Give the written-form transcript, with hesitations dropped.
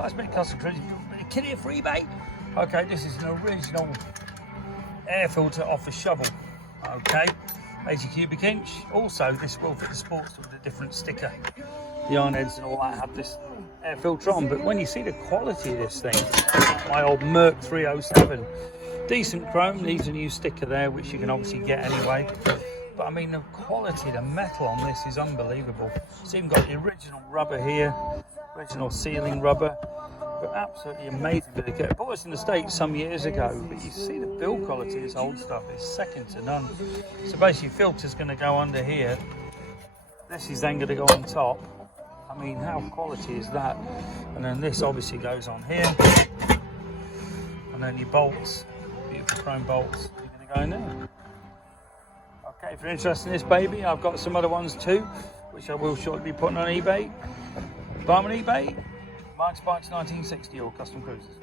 That's been custom cruising. Kit here for eBay. Okay, this is an original air filter off a shovel. Okay, 80 cubic inch. Also, this will fit the Sportster with a different sticker. The ironheads and all that have this air filter on, but when you see the quality of this thing, my old Merc 307, decent chrome, needs a new sticker there, which you can obviously get anyway. But I mean, the quality, the metal on this is unbelievable. It's even got the original rubber here, original sealing rubber, but absolutely amazing bit of kit. I bought this in the States some years ago, but you see the build quality of this old stuff is second to none. So basically, filter's going to go under here. This is then going to go on top. I mean, how quality is that? And then this obviously goes on here. And then your bolts, beautiful chrome bolts, are going to go in there. Okay, if you're interested in this baby, I've got some other ones too, which I will shortly be putting on eBay. Buy them on eBay, Mark's Bikes 1960 or Custom Cruisers.